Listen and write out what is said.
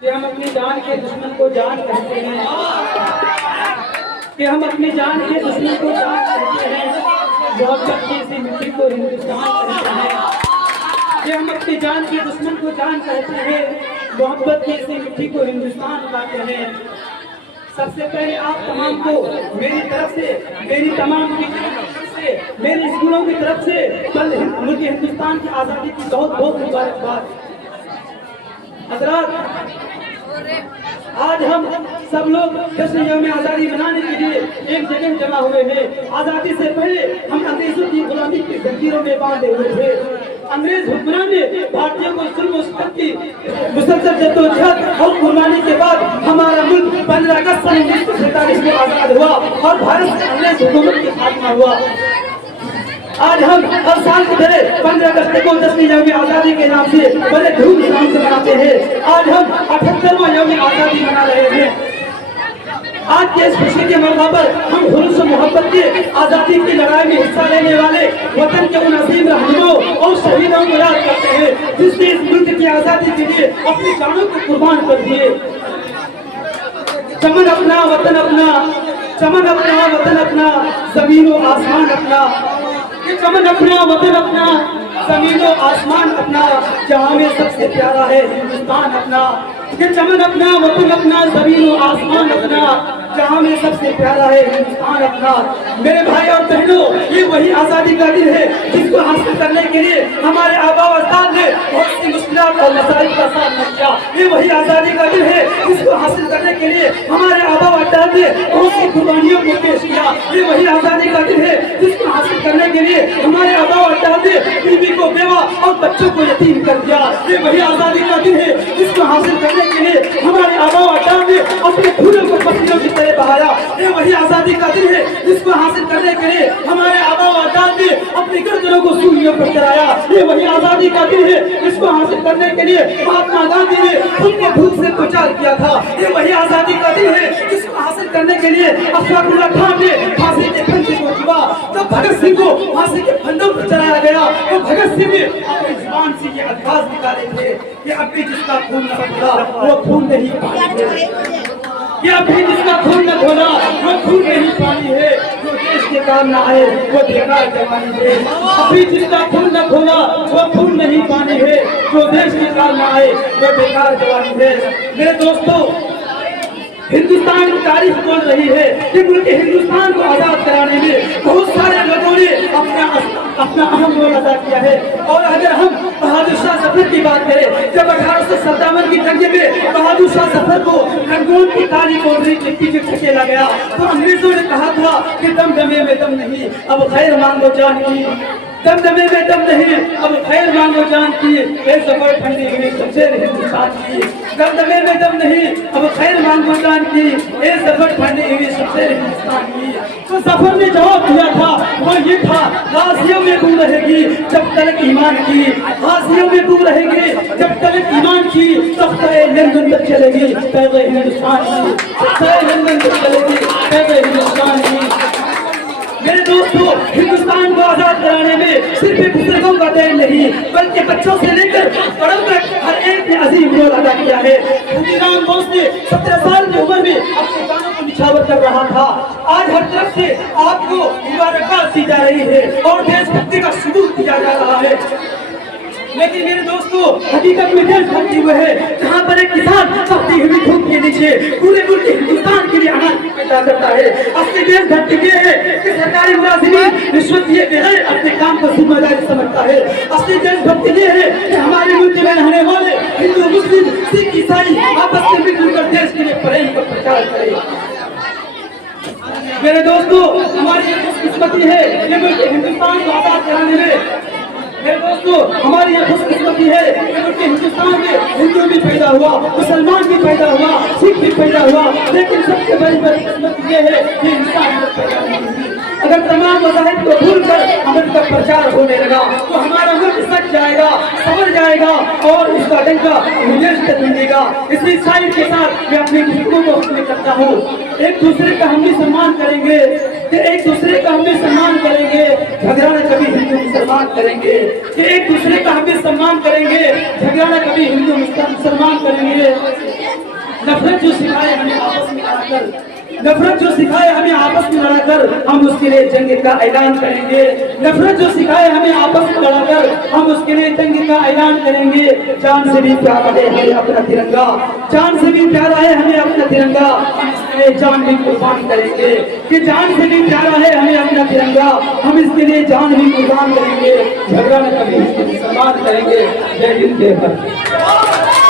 कि हम अपनी जान के दुश्मन को जान कहते हैं, कि हम अपनी जान के दुश्मन को जान कहते हैं, मोहब्बत की इसी मिट्टी को हिंदुस्तान कहते हैं। कि हम अपनी जान के दुश्मन को जान कहते हैं, मोहब्बत की इसी मिट्टी को हिंदुस्तान कहते हैं। सबसे पहले आप तमाम को मेरी तरफ से, मेरी तमाम की तरफ से, मेरे स्कूलों की तरफ से कल मुल्क हिंदुस्तान की आज़ादी की बहुत बहुत मुबारकबाद। हज़रात, आज हम सब लोग जश्न यौम आज़ादी मनाने के लिए एक जगह जमा हुए हैं। आज़ादी से पहले हम अंग्रेजों की गुलामी की जंजीरों में बांधे हुए थे। अंग्रेज हुक्मरान ने भारतीयों को जुल्म की मुसलसल जद्दोजहद और कुर्बानी के बाद हमारा मुल्क 15 अगस्त सन 1947 में आज़ाद हुआ और भारत से अंग्रेज हुकूमत की खात्मा हुआ। आज हम हर साल की तरह 15 अगस्त को जश्न यौम आज़ादी के नाम से बड़े धूमधाम से मनाते हैं। आज हम 78वां यौम आज़ादी मना रहे हैं। आज के इस खुशी के मौका पर हम जुल्म मोहब्बत की आज़ादी की लड़ाई में हिस्सा लेने वाले वतन के उन अजीम रहनुमाओं और शहीदों को याद करते हैं जिसने इस मुल्क की आज़ादी के लिए अपनी जानों को कुर्बान कर दिए। चमन अपना वतन अपना, चमन अपना वतन अपना, जमीन व आसमान अपना। चमन अपना वतन अपना, जमीन व आसमान अपना, जहाँ में सबसे प्यारा है हिंदुस्तान अपना। ये चमन अपना वतन अपना, जमीन व आसमान अपना, जहाँ में सबसे प्यारा है हिंदुस्तान अपना। मेरे भाई और बहनों, ये वही आज़ादी का दिन है जिसको हासिल करने के लिए हमारे आबा व अजदाद ने बहुत सी मुश्किलात और मसाइल का सामना किया। ये वही आज़ादी का दिन है जिसको हासिल करने के लिए हमारे आबा व अजदाद ने बहुत सी कुर्बानियों को पेश किया। ये वही आज़ादी का दिन है जिसको हासिल करने के लिए हमारे आबा व अजदाद ने बीवी को बेवा और बच्चों को यतीम कर दिया। ये वही आज़ादी का दिन है जिसको हासिल करने के लिए हमारे आबा व अजदाद ने अपने खूनों को पसीनों की तरह बहाया। ये वही आज़ादी का दिन है जिसको हासिल करने के लिए हमारे आबा व अजदाद ने अपनी गर्दनों को सूलियों पर चढ़ाया। ये वही आज़ादी का दिन है जिसको हासिल करने के लिए महात्मा गांधी ने खुद को भूख से प्रचार किया था। ये वही आज़ादी का दिन है जिसको हासिल करने के लिए अशफाकुल्लाह खान ने फांसी के फंदे को चुका। जब भगत सिंह को फांसी के फंदों पर चढ़ाया गया तो भगत सिंह ने अपनी जुबान से ये अल्फाज निकाले थे कि अभी जिसका खून न खोला वो खून नहीं पानी है, कि अभी जिसका खून न खोला वो खून नहीं पानी है, जो देश के काम न आए वो बेकार जवानी है। अभी जिसका खून न खोला वो खून नहीं पानी है, जो देश के काम न आए वो बेकार जवानी है। मेरे दोस्तों, हिंदुस्तान की तारीफ बोल रही है कि मुल्क हिंदुस्तान को आजाद कराने में बहुत सारे लोगों ने अपना अहम रोल अदा किया है। और अगर हम बहादुर शाह जफर की बात करें, जब 1857 की जंग में बहादुर शाह जफर को रंगून की काली कोडरी चिट्ठी से धकेला गया तो अंग्रेजों ने कहा था कि दम दमे में दम नहीं, अब खैर मांगो जान की। दम दमे में दम नहीं, अब खैर मांगो जान की, सफर ठंडी हुई शमशेर हिंदुस्तान की। दम दमे में दम नहीं, अब खैर मांगो जान की, सफर ठंडी हुई शमशेर हिंदुस्तान की। तो जफर ने जवाब दिया था, वो ये था, गाजियों में तू रहेगी जब तक ईमान की, गाजियों में तू रहेगी जब तक ईमान की, तख्ते लंदन तक चलेगी पैदल हिंदुस्तान की, तख्ते लंदन तक चलेगी पैदल हिंदुस्तान की। मेरे दोस्तों, हिंदुस्तान को आजाद कराने में सिर्फ बुजुर्गों का देन नहीं बल्कि बच्चों से लेकर बड़ों तक हर एक ने अजीम रोल अदा किया है। खुदीराम बोस ने 17 साल की उम्र में अपने जानों को निछावर कर रहा था। आज हर तरफ से आपको मुबारकबाद दी जा रही है और देशभक्ति का सबूत दिया जा रहा है। लेकिन मेरे दोस्तों, हकीकत में देशभक्ति वो है जहाँ पर एक किसान अपनी हुई धूप के नीचे पूरे मुल्क हिंदुस्तान के लिए अनाज पैदा करता है। असली देशभक्ति ये है कि सरकारी मुलाजिमीन रिश्वत लिए बगैर अपने काम को जिम्मेदारी समझता है। असली देशभक्ति ये है कि हमारे मुल्क में रहने वाले हिंदू, मुस्लिम, सिख, ईसाई आपस में मिलजुल कर देश के लिए प्रेम का प्रचार करें। मेरे दोस्तों, हमारी ये खुशकिस्मती है कि मुल्क हिंदुस्तान को आजाद कराने में, मेरे दोस्तों, हमारी यह खुशकिस्मती है कि हिंदुस्तान में हिंदू भी पैदा हुआ, मुसलमान भी पैदा हुआ, सिख भी पैदा हुआ, लेकिन सबसे बड़ी बदकिस्मती ये है कि इंसान पैदा नहीं हुई। अगर तमाम मज़ाहिब को भूल कर अमन का प्रचार होने लगा तो हमारा मुल्क सच जाएगा, संवर जाएगा और इसका डंका विदेश तक मिलेगा। इसी शायर के साथ मैं अपनी खुशबू को अपने करता हूँ। एक दूसरे का हम भी सम्मान करेंगे, कि एक दूसरे का हम भी सम्मान करेंगे, झगड़ा न कभी हिंदू मुसलमान करेंगे, कि एक दूसरे का हम भी सम्मान करेंगे, झगड़ा न कभी हिंदू मुसलमान करेंगे। नफरत जो सिखाए हमें आपस में लड़ाकर, नफरत जो सिखाए हमें आपस में लड़ाकर हम उसके लिए जंग का ऐलान करेंगे। नफरत जो सिखाए हमें आपस में लड़ाकर हम उसके लिए जंग का ऐलान करेंगे। जान से भी प्यारा है हमें अपना तिरंगा, जान से भी प्यारा है हमें अपना तिरंगा, हम इसके लिए जान भी कुर्बान करेंगे। कि जान से भी प्यारा है हमें अपना तिरंगा, हम इसके लिए जान भी कुर्बान करेंगे। झगड़ा न कभी सम्मान करेंगे। जय हिंद जय भारत।